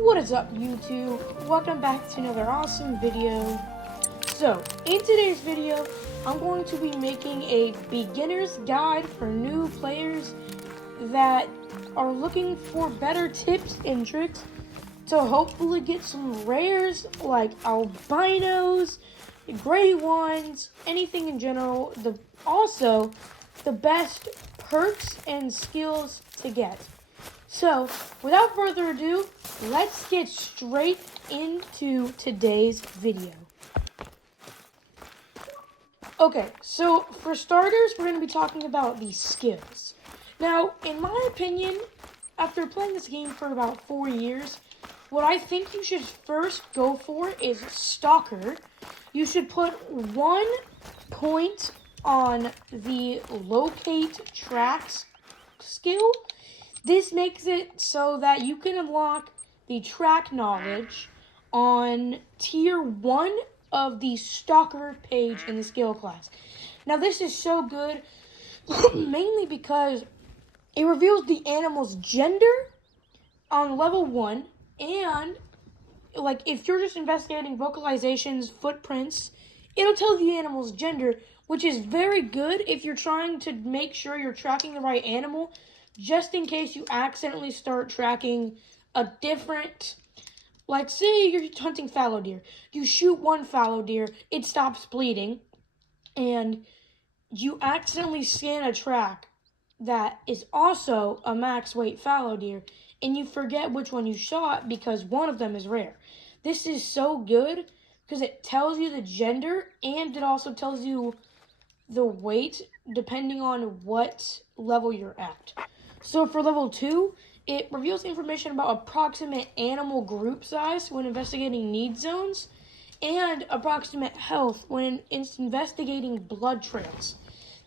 What is up, YouTube? Welcome back to another awesome video. So, in today's video, I'm going to be making a beginner's guide for new players that are looking for better tips and tricks to hopefully get some rares like albinos, gray ones, anything in general. Also, the best perks and skills to get. So, without further ado, let's get straight into today's video. Okay, so for starters, we're going to be talking about the skills. Now, in my opinion, after playing this game for about 4 years, what I think you should first go for is Stalker. You should put 1 point on the Locate Tracks skill. This makes it so that you can unlock the track knowledge on tier 1 of the Stalker page in the skill class. Now this is so good mainly because it reveals the animal's gender on level 1, and like if you're just investigating vocalizations, footprints, it'll tell the animal's gender, which is very good if you're trying to make sure you're tracking the right animal, just in case you accidentally start tracking a different, like say you're hunting fallow deer. You shoot one fallow deer, it stops bleeding, and you accidentally scan a track that is also a max weight fallow deer, and you forget which one you shot because one of them is rare. This is so good because it tells you the gender, and it also tells you the weight depending on what level you're at. So for level 2, it reveals information about approximate animal group size when investigating need zones, and approximate health when investigating blood trails.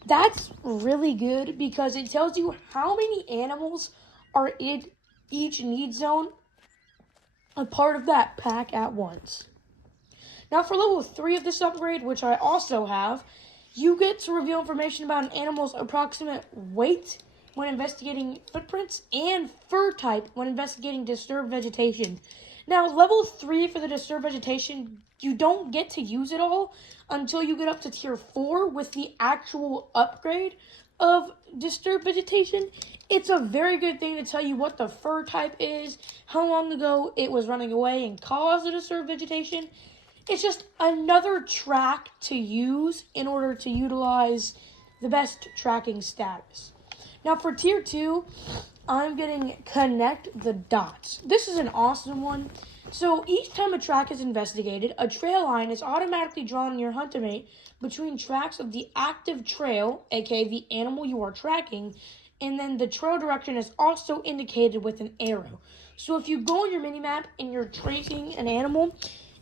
That's really good because it tells you how many animals are in each need zone, a part of that pack at once. Now for level 3 of this upgrade, which I also have, you get to reveal information about an animal's approximate weight when investigating footprints, and fur type when investigating disturbed vegetation. Now, level 3 for the disturbed vegetation, you don't get to use it all until you get up to tier 4 with the actual upgrade of disturbed vegetation. It's a very good thing to tell you what the fur type is, how long ago it was running away and caused the disturbed vegetation. It's just another track to use in order to utilize the best tracking status. Now for tier 2, I'm getting Connect the Dots. This is an awesome one. So each time a track is investigated, a trail line is automatically drawn in your Huntimate between tracks of the active trail, aka the animal you are tracking, and then the trail direction is also indicated with an arrow. So if you go on your minimap and you're tracing an animal,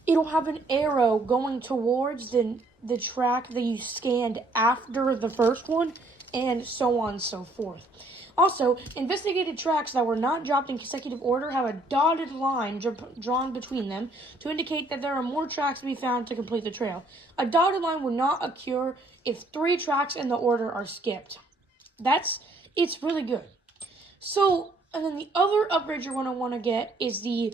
it'll have an arrow going towards the track that you scanned after the first one, and so on and so forth. Also, investigated tracks that were not dropped in consecutive order have a dotted line drawn between them to indicate that there are more tracks to be found to complete the trail. A dotted line will not occur if 3 tracks in the order are skipped. It's really good. So, and then the other upgrade you're going to want to get is the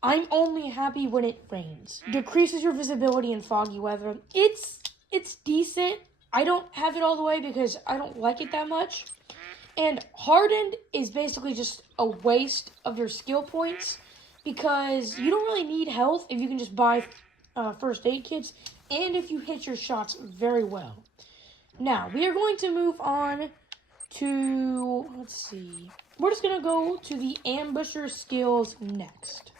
I'm only happy when it rains. Decreases your visibility in foggy weather. It's decent. I don't have it all the way because I don't like it that much. And Hardened is basically just a waste of your skill points because you don't really need health if you can just buy first aid kits and if you hit your shots very well. Now, we are going to move on to, let's see. We're just going to go to the Ambusher skills next.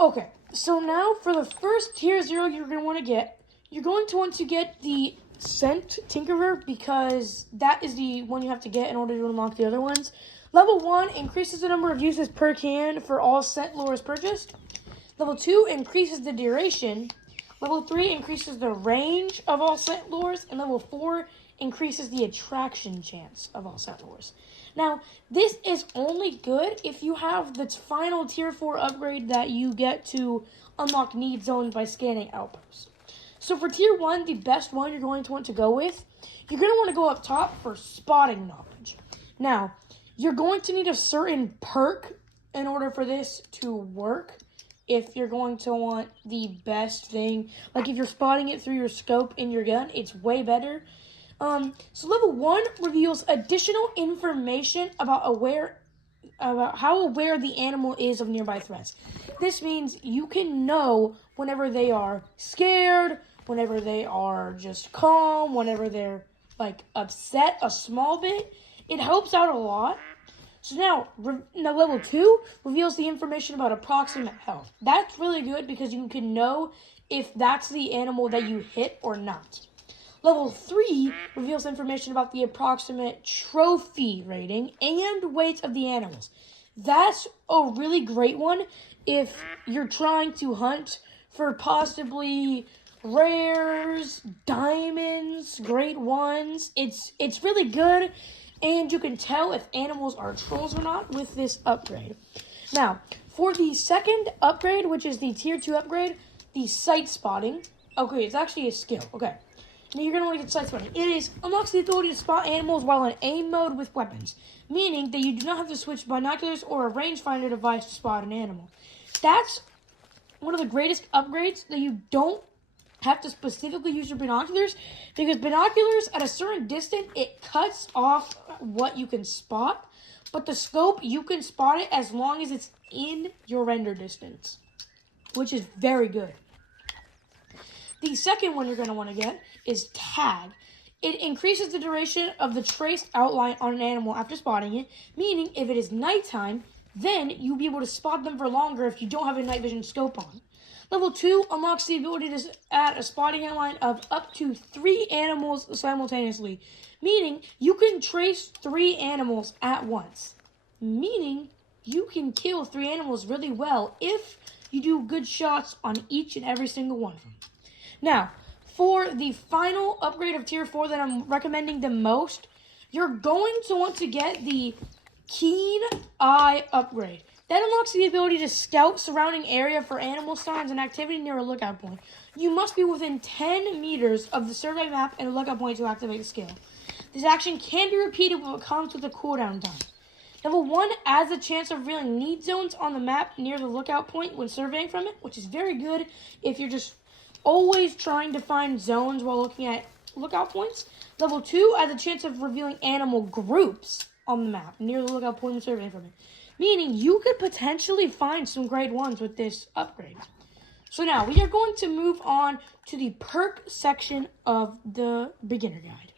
Okay, so now for the first tier 0 you're going to want to get the Scent Tinkerer because that is the one you have to get in order to unlock the other ones. Level 1 increases the number of uses per can for all scent lures purchased. Level 2 increases the duration. Level 3 increases the range of all scent lures. And level 4 increases the attraction chance of all scent lures. Now, this is only good if you have the final tier 4 upgrade that you get to unlock need zones by scanning outposts. So for tier 1, the best one you're going to want to go with, you're going to want to go up top for spotting knowledge. Now, You're going to need a certain perk in order for this to work. If you're going to want the best thing, like if you're spotting it through your scope in your gun, it's way better. So level 1 reveals additional information about how aware the animal is of nearby threats. This means you can know whenever they are scared, whenever they are just calm, whenever they're like upset a small bit. It helps out a lot. So now level 2 reveals the information about approximate health. That's really good because you can know if that's the animal that you hit or not. Level 3 reveals information about the approximate trophy rating and weight of the animals. That's a really great one if you're trying to hunt for possibly rares, diamonds, great ones. It's really good, and you can tell if animals are trolls or not with this upgrade. Now, for the second upgrade, which is the tier 2 upgrade, the sight spotting. Okay, it's actually a skill. Okay. Now you're going to want to get sight spotting. It unlocks the ability to spot animals while in aim mode with weapons, meaning that you do not have to switch binoculars or a rangefinder device to spot an animal. That's one of the greatest upgrades, that you don't have to specifically use your binoculars, because binoculars at a certain distance, it cuts off what you can spot, but the scope, you can spot it as long as it's in your render distance, which is very good. The second one you're going to want to get is tag. It increases the duration of the traced outline on an animal after spotting it, meaning if it is nighttime, then you'll be able to spot them for longer if you don't have a night vision scope on. Level 2 unlocks the ability to add a spotting outline of up to 3 animals simultaneously, meaning you can trace 3 animals at once, meaning you can kill 3 animals really well if you do good shots on each and every single one of them. Now, for the final upgrade of tier 4 that I'm recommending the most, you're going to want to get the Keen Eye upgrade. That unlocks the ability to scout surrounding area for animal signs and activity near a lookout point. You must be within 10 meters of the survey map and a lookout point to activate the skill. This action can be repeated, but it comes with a cooldown time. Level 1 adds a chance of revealing need zones on the map near the lookout point when surveying from it, which is very good if you're just always trying to find zones while looking at lookout points. Level 2 adds a chance of revealing animal groups on the map near the lookout point when surveying from it, meaning you could potentially find some great ones with this upgrade. So now we are going to move on to the perk section of the beginner guide.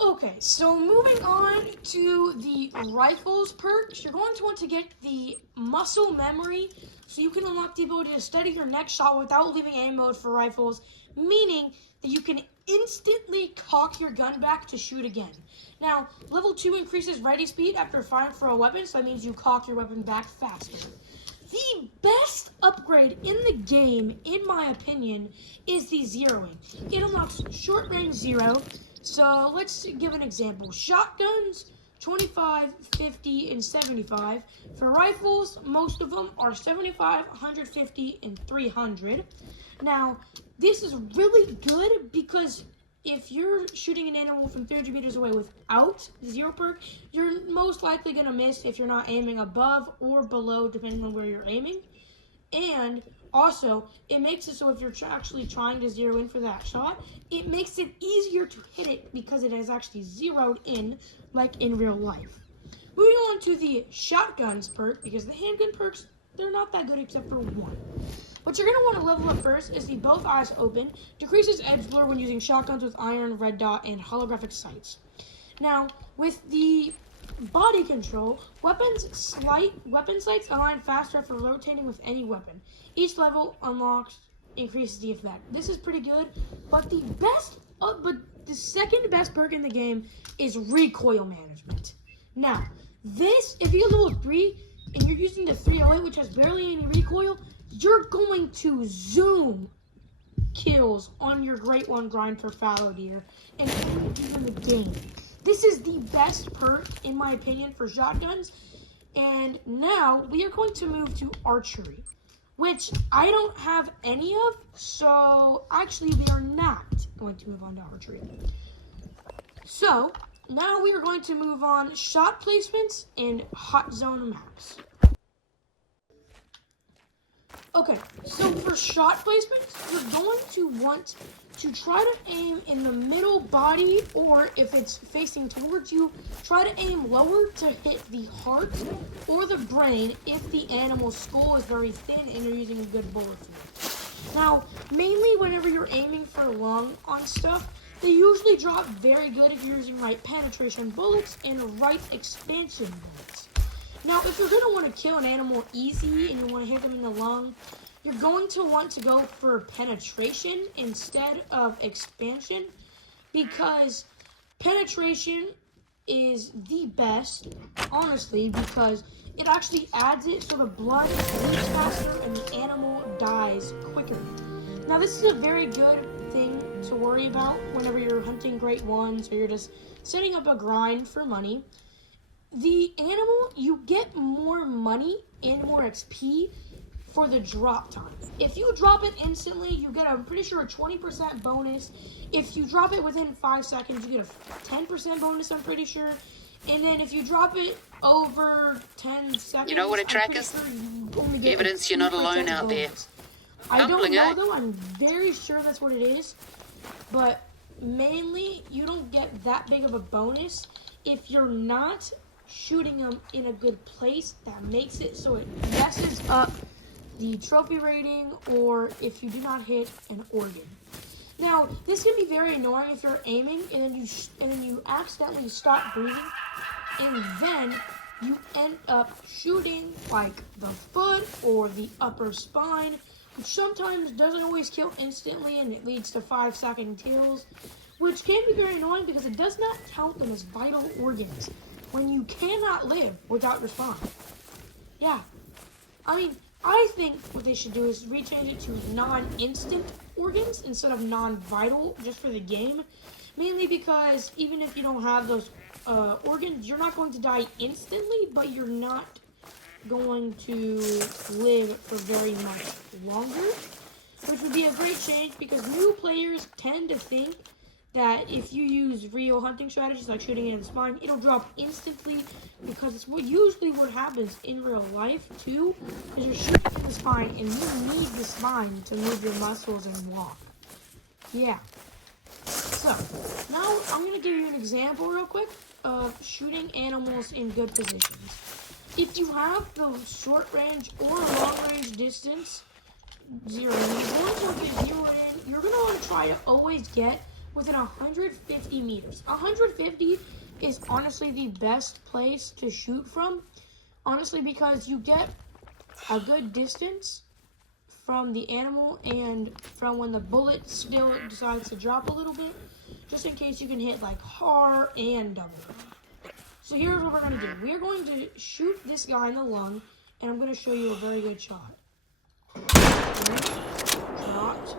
Okay, so moving on to the rifles perks, you're going to want to get the muscle memory so you can unlock the ability to steady your next shot without leaving aim mode for rifles, meaning that you can instantly cock your gun back to shoot again. Now, level 2 increases ready speed after firing for a weapon, so that means you cock your weapon back faster. The best upgrade in the game, in my opinion, is the zeroing. It unlocks short range zero. So let's give an example. Shotguns, 25, 50, and 75. For rifles, most of them are 75, 150, and 300. Now, this is really good because if you're shooting an animal from 300 meters away without the zero perk, you're most likely going to miss if you're not aiming above or below, depending on where you're aiming. And also, it makes it so if you're actually trying to zero in for that shot, it makes it easier to hit it because it is actually zeroed in, like in real life. Moving on to the shotguns perk, because the handgun perks, they're not that good except for one. What you're going to want to level up first is the both eyes open, decreases edge blur when using shotguns with iron, red dot, and holographic sights. Now, with the body control, weapon sights align faster after rotating with any weapon. Each level increases the effect. This is pretty good, but the second best perk in the game is recoil management. Now, this, if you're level 3 and you're using the 308, which has barely any recoil, you're going to zoom kills on your Great One grind for fallow deer and in the game. This is the best perk, in my opinion, for shotguns. And now we are going to move to archery, which I don't have any of, so actually we are not going to move on to archery. So now we are going to move on shot placements and hot zone maps. Okay, so for shot placements, you're going to want to try to aim in the middle body, or if it's facing towards you, try to aim lower to hit the heart or the brain if the animal's skull is very thin and you're using a good bullet for it. Now, mainly whenever you're aiming for lung on stuff, they usually drop very good if you're using right penetration bullets and right expansion bullets. Now, if you're going to want to kill an animal easy and you want to hit them in the lung, you're going to want to go for penetration instead of expansion, because penetration is the best, honestly, because it actually adds it so the blood leaks faster and the animal dies quicker. Now, this is a very good thing to worry about whenever you're hunting great ones or you're just setting up a grind for money. The animal, you get more money and more XP for the drop time. If you drop it instantly, you get, I'm pretty sure, a 20% bonus. If you drop it within 5 seconds, you get a 10% bonus, I'm pretty sure. And then if you drop it over 10 seconds, You know what a track is? sure you only get Evidence you're not alone out there. I don't Dumpling, know eh? though, I'm very sure that's what it is. But mainly, you don't get that big of a bonus if you're not shooting them in a good place. That makes it so it messes up the trophy rating, or if you do not hit an organ. Now, this can be very annoying if you're aiming and then you accidentally stop breathing, and then you end up shooting like the foot or the upper spine, which sometimes doesn't always kill instantly, and it leads to 5-second kills, which can be very annoying because it does not count them as vital organs when you cannot live without your spine. Yeah, I mean, I think what they should do is rechange it to non-instant organs instead of non-vital, just for the game. Mainly because even if you don't have those organs, you're not going to die instantly, but you're not going to live for very much longer, which would be a great change because new players tend to think that if you use real hunting strategies like shooting it in the spine, it'll drop instantly, because it's usually what happens in real life too, is you're shooting in the spine and you need the spine to move your muscles and walk. Yeah. So, now I'm going to give you an example real quick of shooting animals in good positions. If you have the short range or long range distance zero in, you're going to want to try to always get within 150 meters. 150 is honestly the best place to shoot from, honestly, because you get a good distance from the animal and from when the bullet still decides to drop a little bit, just in case you can hit like heart and double. So here's what we're going to do. We're going to shoot this guy in the lung, and I'm going to show you a very good shot. Dropped.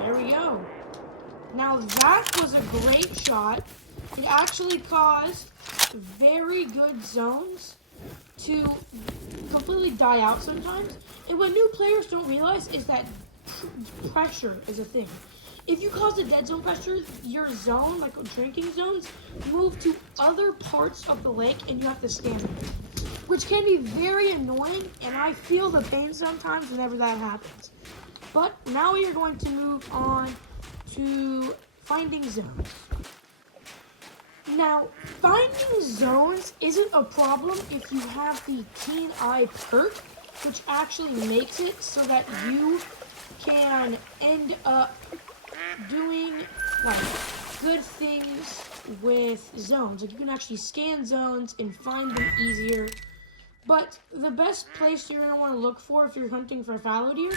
There we go. Now that was a great shot. It actually caused very good zones to completely die out sometimes. And what new players don't realize is that pressure is a thing. If you cause a dead zone pressure, your zone, like drinking zones, move to other parts of the lake and you have to stand there, which can be very annoying, and I feel the pain sometimes whenever that happens. But now we are going to move on to finding zones. Now, finding zones isn't a problem if you have the Keen Eye perk, which actually makes it so that you can end up doing like good things with zones. Like you can actually scan zones and find them easier. But the best place you're going to want to look for if you're hunting for fallow deer,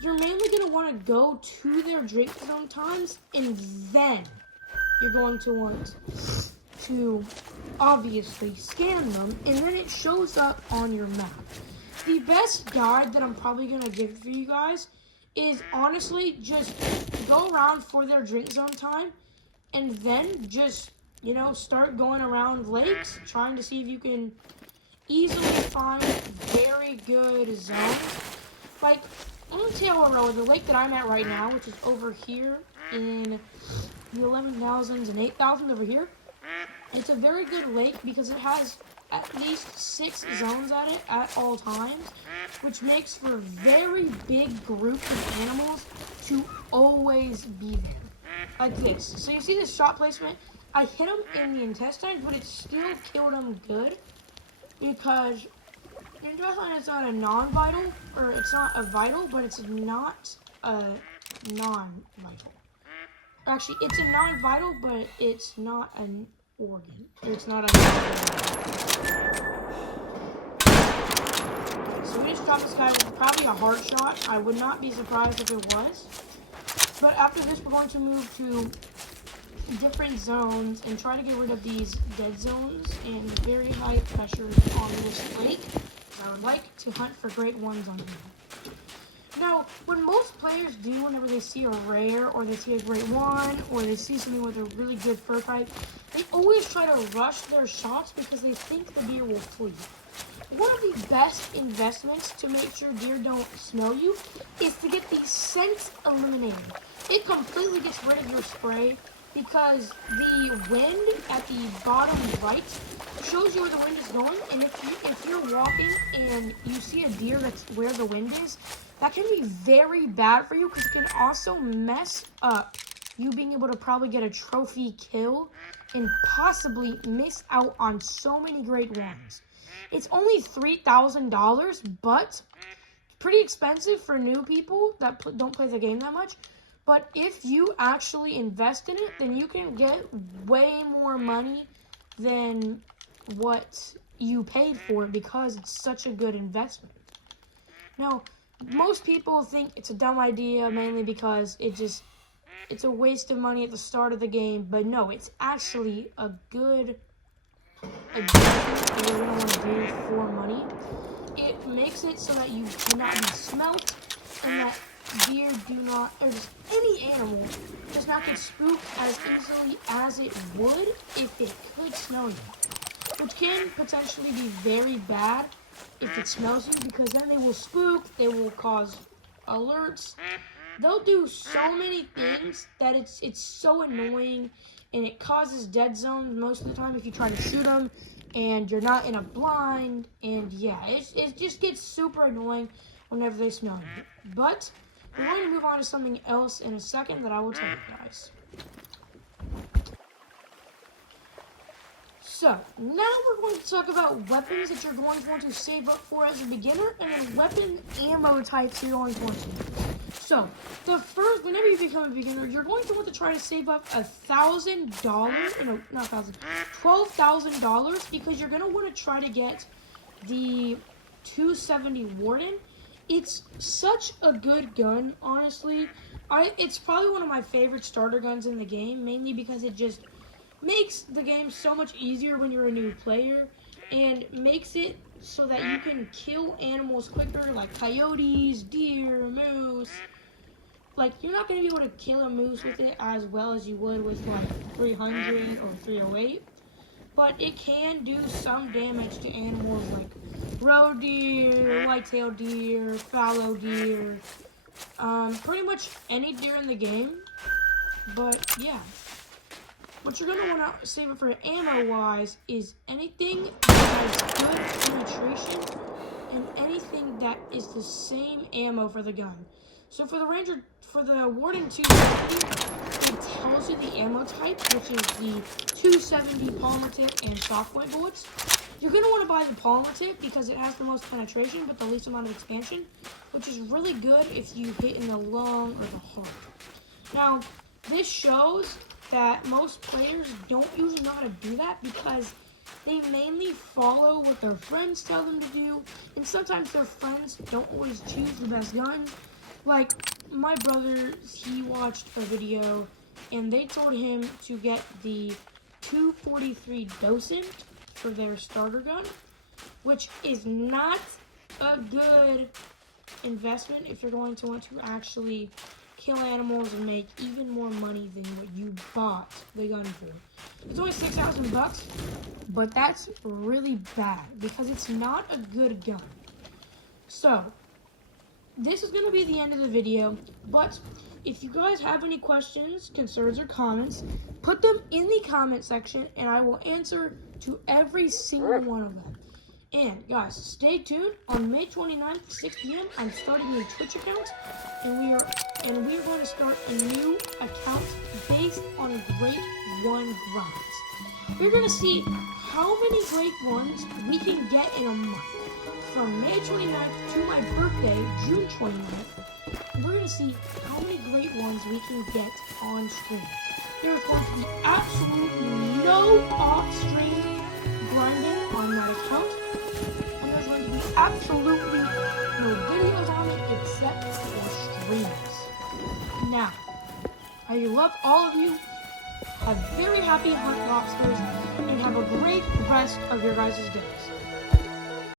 you're mainly going to want to go to their drink zone times, and then you're going to want to obviously scan them, and then it shows up on your map. The best guide that I'm probably going to give for you guys is honestly just go around for their drink zone time, and then just, you know, start going around lakes, trying to see if you can easily find very good zones. Like, on Taylor Road, the lake that I'm at right now, which is over here in the 11,000s and 8,000 over here. It's a very good lake because it has at least 6 zones at it at all times, which makes for a very big group of animals to always be there. Like this. So you see this shot placement? I hit him in the intestines, but it still killed him good because the intestine is not a non-vital, or it's not a vital, but it's not a non-vital. Actually, it's a non-vital, but it's not an organ. It's not a So we just dropped this guy with probably a hard shot. I would not be surprised if it was. But after this, we're going to move to different zones and try to get rid of these dead zones and very high pressures on this lake. I would like to hunt for great ones on here. Now, what most players do whenever they see a rare, or they see a great one, or they see something with a really good fur type, they always try to rush their shots because they think the deer will flee. One of the best investments to make sure deer don't smell you is to get the scent eliminated. It completely gets rid of your spray because the wind at the bottom right shows you where the wind is going, and if you're walking and you see a deer that's where the wind is, that can be very bad for you because it can also mess up you being able to probably get a trophy kill and possibly miss out on so many great ones. It's only $3,000, but pretty expensive for new people that don't play the game that much. But if you actually invest in it, then you can get way more money than what you paid for it because it's such a good investment. Now, most people think it's a dumb idea mainly because it's a waste of money at the start of the game, but no, it's actually a good adjustment that you're going to want to do for money. It makes it so that you cannot be smelt and that deer do not, or just any animal, does not get spooked as easily as it would if it could smell you, which can potentially be very bad if it smells you, because then they will spook, they will cause alerts, they'll do so many things that it's so annoying, and it causes dead zones most of the time if you try to shoot them and you're not in a blind, and yeah, it just gets super annoying whenever they smell you. But we're going to move on to something else in a second that I will tell you guys. So, now we're going to talk about weapons that you're going to want to save up for as a beginner, and then weapon ammo types you're going to want to use. So, the first, whenever you become a beginner, you're going to want to try to save up $12,000, because you're going to want to try to get the 270 Warden. It's such a good gun, honestly. It's probably one of my favorite starter guns in the game, mainly because it just makes the game so much easier when you're a new player, and makes it so that you can kill animals quicker, like coyotes, deer, moose. Like, you're not going to be able to kill a moose with it as well as you would with, like, 300 or 308. But it can do some damage to animals like roe deer, white-tailed deer, fallow deer, pretty much any deer in the game. But, yeah. What you're going to want to save it for ammo-wise is anything that has good penetration and anything that is the same ammo for the gun. So for the Ranger, for the Warden 270, it tells you the ammo type, which is the 270 polymer tip and soft point bullets. You're going to want to buy the polymer tip because it has the most penetration but the least amount of expansion, which is really good if you hit in the lung or the heart. Now, this shows that most players don't usually know how to do that because they mainly follow what their friends tell them to do, and sometimes their friends don't always choose the best gun. Like, my brother, he watched a video, and they told him to get the 243 Docent for their starter gun, which is not a good investment if you're going to want to actually kill animals and make even more money than what you bought the gun for. It's only $6,000, but that's really bad because it's not a good gun. So, this is going to be the end of the video, but if you guys have any questions, concerns, or comments, put them in the comment section, and I will answer to every single one of them. And guys, stay tuned. On May 29th, 6 p.m., I'm starting a Twitch account, and we are going to start a new account based on Great One grinds. We're going to see how many Great Ones we can get in a month. From May 29th to my birthday, June 29th, we're going to see how many Great Ones we can get on stream. There's going to be absolutely no off-stream grinding on that account. And there's going to be absolutely no videos on it except for streams. Now, I love all of you. Have very happy hunt lobsters and have a great rest of your guys' days.